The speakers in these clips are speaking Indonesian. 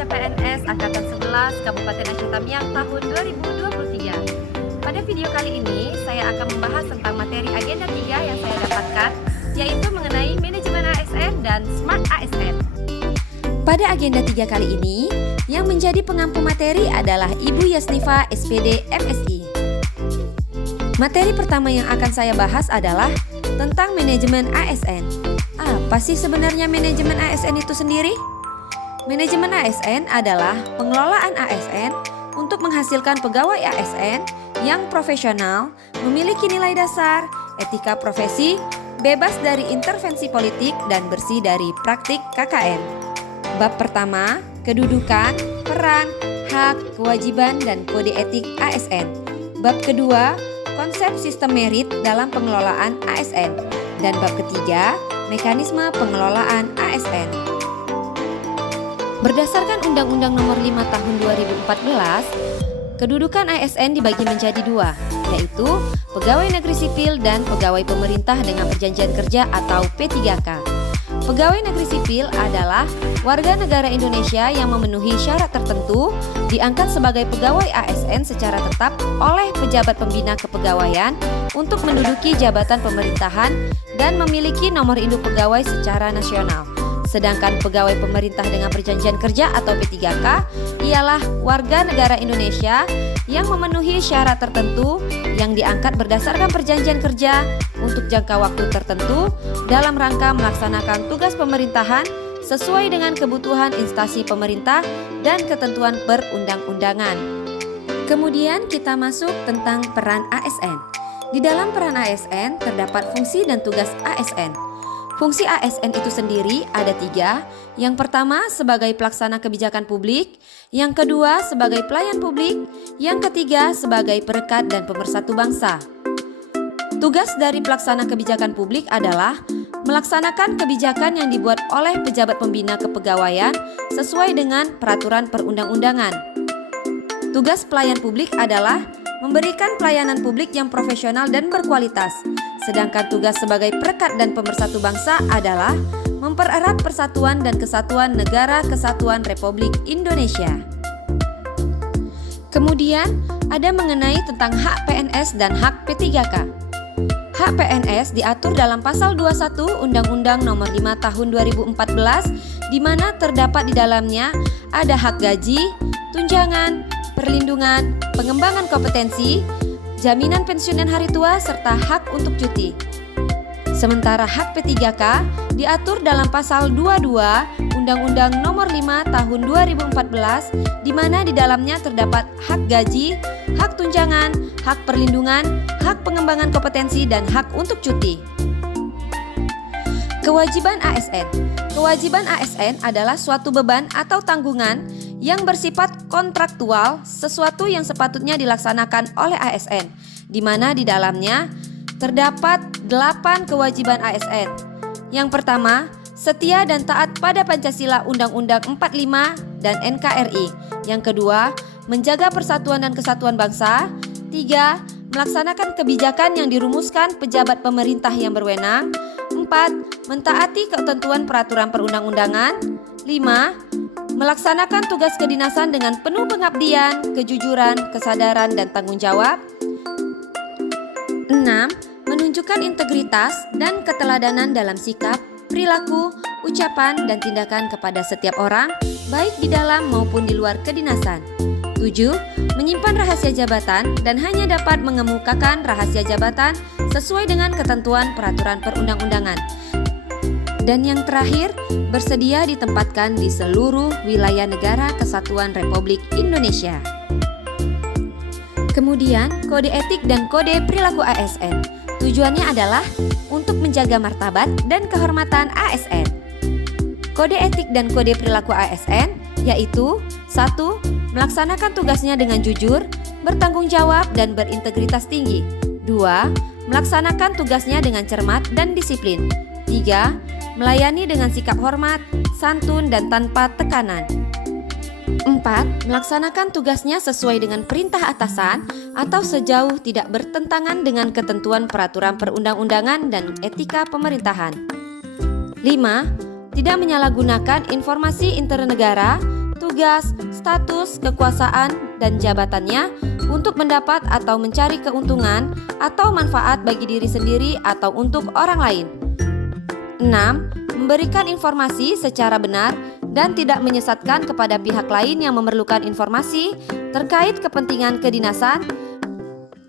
CPNS Angkatan 11 Kabupaten Aceh Tamiang tahun 2023. Pada video kali ini, saya akan membahas tentang materi agenda 3 yang saya dapatkan, yaitu mengenai manajemen ASN dan Smart ASN. Pada agenda 3 kali ini, yang menjadi pengampu materi adalah Ibu Yasnifa, SPD, MSI. Materi pertama yang akan saya bahas adalah tentang manajemen ASN. Apa sih sebenarnya manajemen ASN itu sendiri? Manajemen ASN adalah pengelolaan ASN untuk menghasilkan pegawai ASN yang profesional, memiliki nilai dasar, etika profesi, bebas dari intervensi politik, dan bersih dari praktik KKN. Bab pertama, kedudukan, peran, hak, kewajiban, dan kode etik ASN. Bab kedua, konsep sistem merit dalam pengelolaan ASN. Dan bab ketiga, mekanisme pengelolaan ASN. Berdasarkan Undang-Undang Nomor 5 Tahun 2014, kedudukan ASN dibagi menjadi dua, yaitu pegawai negeri sipil dan pegawai pemerintah dengan perjanjian kerja atau P3K. Pegawai negeri sipil adalah warga negara Indonesia yang memenuhi syarat tertentu, diangkat sebagai pegawai ASN secara tetap oleh pejabat pembina kepegawaian untuk menduduki jabatan pemerintahan dan memiliki nomor induk pegawai secara nasional. Sedangkan pegawai pemerintah dengan perjanjian kerja atau P3K ialah warga negara Indonesia yang memenuhi syarat tertentu yang diangkat berdasarkan perjanjian kerja untuk jangka waktu tertentu dalam rangka melaksanakan tugas pemerintahan sesuai dengan kebutuhan instansi pemerintah dan ketentuan perundang-undangan. Kemudian kita masuk tentang peran ASN. Di dalam peran ASN terdapat fungsi dan tugas ASN. Fungsi ASN itu sendiri ada 3. Yang pertama sebagai pelaksana kebijakan publik, yang kedua sebagai pelayan publik, yang ketiga sebagai perekat dan pemersatu bangsa. Tugas dari pelaksana kebijakan publik adalah melaksanakan kebijakan yang dibuat oleh pejabat pembina kepegawaian sesuai dengan peraturan perundang-undangan. Tugas pelayan publik adalah memberikan pelayanan publik yang profesional dan berkualitas. Sedangkan tugas sebagai perekat dan pemersatu bangsa adalah mempererat persatuan dan kesatuan Negara Kesatuan Republik Indonesia. Kemudian ada mengenai tentang hak PNS dan hak P3K. Hak PNS diatur dalam pasal 21 Undang-Undang Nomor 5 Tahun 2014, di mana terdapat di dalamnya ada hak gaji, tunjangan, perlindungan, pengembangan kompetensi, jaminan pensiun dan hari tua, serta hak untuk cuti. Sementara hak P3K diatur dalam pasal 22 Undang-Undang Nomor 5 Tahun 2014, di mana di dalamnya terdapat hak gaji, hak tunjangan, hak perlindungan, hak pengembangan kompetensi, dan hak untuk cuti. Kewajiban ASN. Kewajiban ASN adalah suatu beban atau tanggungan yang bersifat kontraktual, sesuatu yang sepatutnya dilaksanakan oleh ASN, di mana di dalamnya terdapat 8 kewajiban ASN. Yang pertama, setia dan taat pada Pancasila, Undang-Undang 45 dan NKRI. Yang kedua, menjaga persatuan dan kesatuan bangsa. 3. Melaksanakan kebijakan yang dirumuskan pejabat pemerintah yang berwenang. 4. Mentaati ketentuan peraturan perundang-undangan. 5. Melaksanakan tugas kedinasan dengan penuh pengabdian, kejujuran, kesadaran, dan tanggung jawab. 6. Menunjukkan integritas dan keteladanan dalam sikap, perilaku, ucapan, dan tindakan kepada setiap orang, baik di dalam maupun di luar kedinasan. 7. Menyimpan rahasia jabatan dan hanya dapat mengemukakan rahasia jabatan sesuai dengan ketentuan peraturan perundang-undangan. Dan yang terakhir, bersedia ditempatkan di seluruh wilayah Negara Kesatuan Republik Indonesia. Kemudian, kode etik dan kode perilaku ASN. Tujuannya adalah untuk menjaga martabat dan kehormatan ASN. Kode etik dan kode perilaku ASN yaitu 1. Melaksanakan tugasnya dengan jujur, bertanggung jawab, dan berintegritas tinggi. 2. Melaksanakan tugasnya dengan cermat dan disiplin. 3. Melayani dengan sikap hormat, santun, dan tanpa tekanan. 4. Melaksanakan tugasnya sesuai dengan perintah atasan atau sejauh tidak bertentangan dengan ketentuan peraturan perundang-undangan dan etika pemerintahan. 5. Tidak menyalahgunakan informasi internegara, tugas, status, kekuasaan, dan jabatannya untuk mendapat atau mencari keuntungan atau manfaat bagi diri sendiri atau untuk orang lain. 6. Memberikan informasi secara benar dan tidak menyesatkan kepada pihak lain yang memerlukan informasi terkait kepentingan kedinasan.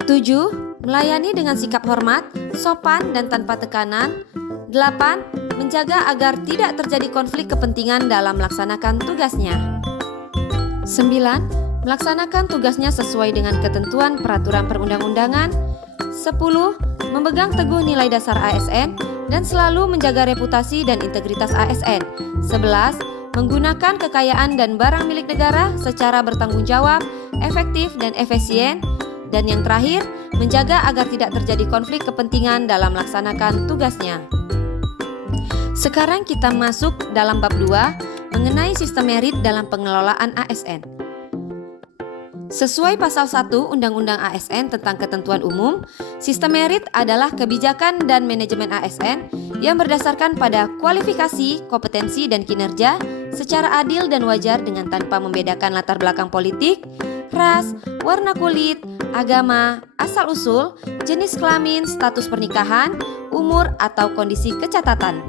7. Melayani dengan sikap hormat, sopan, dan tanpa tekanan. 8. Menjaga agar tidak terjadi konflik kepentingan dalam melaksanakan tugasnya. 9. Melaksanakan tugasnya sesuai dengan ketentuan peraturan perundang-undangan. 10. Memegang teguh nilai dasar ASN dan selalu menjaga reputasi dan integritas ASN. 11. Menggunakan kekayaan dan barang milik negara secara bertanggung jawab, efektif, dan efisien. Dan yang terakhir, menjaga agar tidak terjadi konflik kepentingan dalam melaksanakan tugasnya. Sekarang kita masuk dalam bab 2 mengenai sistem merit dalam pengelolaan ASN. Sesuai pasal 1 Undang-Undang ASN tentang ketentuan umum, sistem merit adalah kebijakan dan manajemen ASN yang berdasarkan pada kualifikasi, kompetensi, dan kinerja secara adil dan wajar dengan tanpa membedakan latar belakang politik, ras, warna kulit, agama, asal-usul, jenis kelamin, status pernikahan, umur, atau kondisi kecatatan.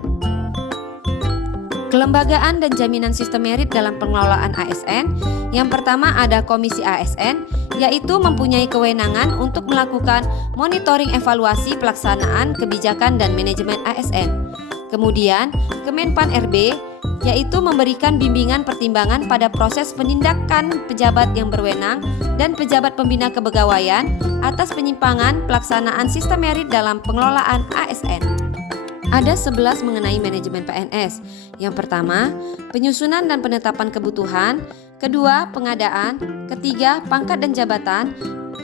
Kelembagaan dan jaminan sistem merit dalam pengelolaan ASN. Yang pertama ada Komisi ASN, yaitu mempunyai kewenangan untuk melakukan monitoring evaluasi pelaksanaan kebijakan dan manajemen ASN. Kemudian Kemenpan RB, yaitu memberikan bimbingan pertimbangan pada proses penindakan pejabat yang berwenang dan pejabat pembina kepegawaian atas penyimpangan pelaksanaan sistem merit dalam pengelolaan ASN. Ada 11 mengenai manajemen PNS. Yang pertama, penyusunan dan penetapan kebutuhan. Kedua, pengadaan. Ketiga, pangkat dan jabatan.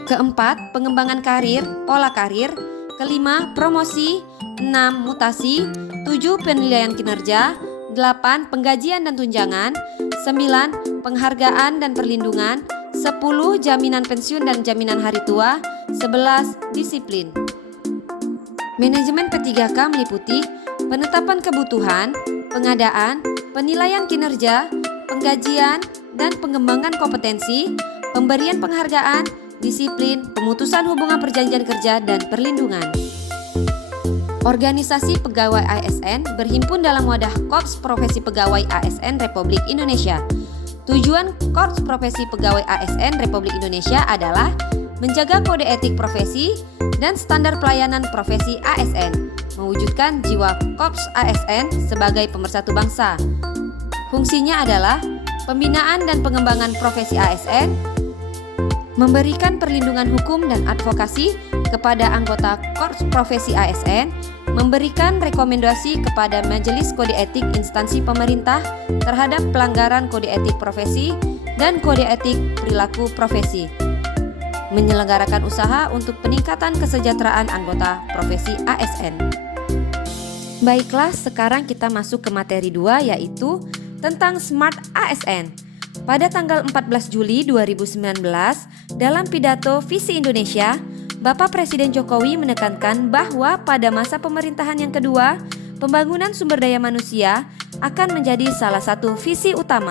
Keempat, pengembangan karir, pola karir. Kelima, promosi. 6, mutasi. 7, penilaian kinerja. 8, penggajian dan tunjangan. 9, penghargaan dan perlindungan. 10, jaminan pensiun dan jaminan hari tua. 11, disiplin. Manajemen P3K meliputi penetapan kebutuhan, pengadaan, penilaian kinerja, penggajian, dan pengembangan kompetensi, pemberian penghargaan, disiplin, pemutusan hubungan perjanjian kerja, dan perlindungan. Organisasi Pegawai ASN berhimpun dalam wadah Korps Profesi Pegawai ASN Republik Indonesia. Tujuan Korps Profesi Pegawai ASN Republik Indonesia adalah menjaga kode etik profesi dan standar pelayanan profesi ASN, mewujudkan jiwa Korps ASN sebagai pemersatu bangsa. Fungsinya adalah pembinaan dan pengembangan profesi ASN, memberikan perlindungan hukum dan advokasi kepada anggota Korps Profesi ASN, memberikan rekomendasi kepada Majelis Kode Etik Instansi Pemerintah terhadap pelanggaran kode etik profesi dan kode etik perilaku profesi, menyelenggarakan usaha untuk peningkatan kesejahteraan anggota profesi ASN. Baiklah, sekarang kita masuk ke materi 2, yaitu tentang Smart ASN. Pada tanggal 14 Juli 2019, dalam pidato Visi Indonesia, Bapak Presiden Jokowi menekankan bahwa pada masa pemerintahan yang kedua, pembangunan sumber daya manusia akan menjadi salah satu visi utama.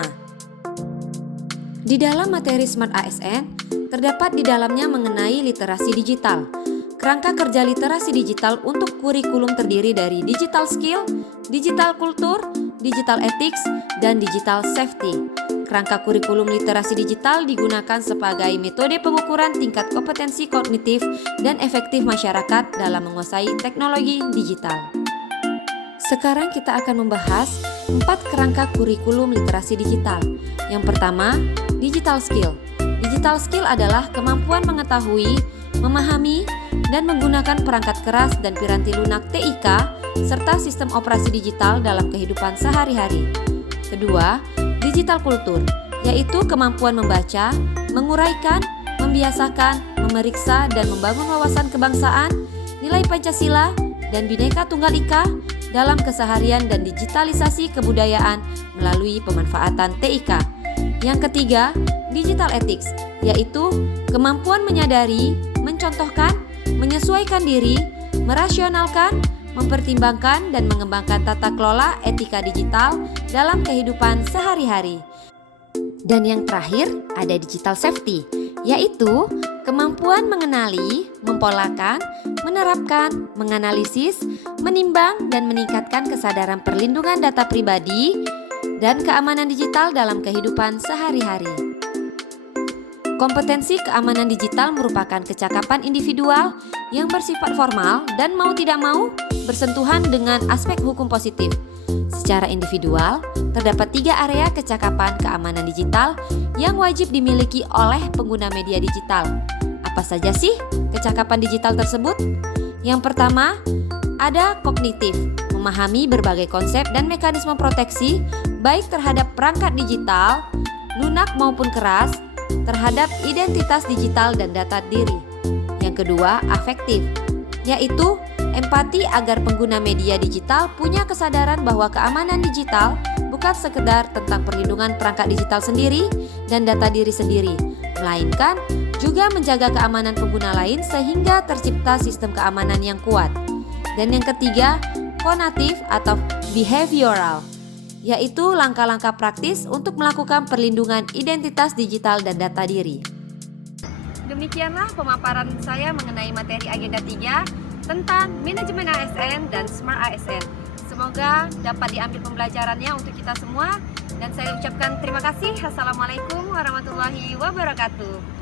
Di dalam materi Smart ASN, terdapat di dalamnya mengenai literasi digital. Kerangka kerja literasi digital untuk kurikulum terdiri dari digital skill, digital kultur, digital ethics, dan digital safety. Kerangka kurikulum literasi digital digunakan sebagai metode pengukuran tingkat kompetensi kognitif dan efektif masyarakat dalam menguasai teknologi digital. Sekarang kita akan membahas 4 kerangka kurikulum literasi digital. Yang pertama, digital skill. Digital skill adalah kemampuan mengetahui, memahami, dan menggunakan perangkat keras dan piranti lunak TIK serta sistem operasi digital dalam kehidupan sehari-hari. Kedua, digital kultur, yaitu kemampuan membaca, menguraikan, membiasakan, memeriksa, dan membangun wawasan kebangsaan, nilai Pancasila, dan Bhinneka Tunggal Ika dalam keseharian dan digitalisasi kebudayaan melalui pemanfaatan TIK. Yang ketiga, digital ethics, yaitu kemampuan menyadari, mencontohkan, menyesuaikan diri, merasionalkan, mempertimbangkan, dan mengembangkan tata kelola etika digital dalam kehidupan sehari-hari. Dan yang terakhir ada digital safety, yaitu kemampuan mengenali, mempolakan, menerapkan, menganalisis, menimbang, dan meningkatkan kesadaran perlindungan data pribadi dan keamanan digital dalam kehidupan sehari-hari. Kompetensi keamanan digital merupakan kecakapan individual yang bersifat formal dan mau tidak mau bersentuhan dengan aspek hukum positif. Secara individual, terdapat 3 area kecakapan keamanan digital yang wajib dimiliki oleh pengguna media digital. Apa saja sih kecakapan digital tersebut? Yang pertama, ada kognitif, memahami berbagai konsep dan mekanisme proteksi baik terhadap perangkat digital, lunak maupun keras, terhadap identitas digital dan data diri. Yang kedua, afektif, yaitu empati agar pengguna media digital punya kesadaran bahwa keamanan digital bukan sekedar tentang perlindungan perangkat digital sendiri dan data diri sendiri, melainkan juga menjaga keamanan pengguna lain sehingga tercipta sistem keamanan yang kuat. Dan yang ketiga, konatif atau behavioral, yaitu langkah-langkah praktis untuk melakukan perlindungan identitas digital dan data diri. Demikianlah pemaparan saya mengenai materi agenda 3 tentang manajemen ASN dan Smart ASN. Semoga dapat diambil pembelajarannya untuk kita semua dan saya ucapkan terima kasih. Assalamualaikum warahmatullahi wabarakatuh.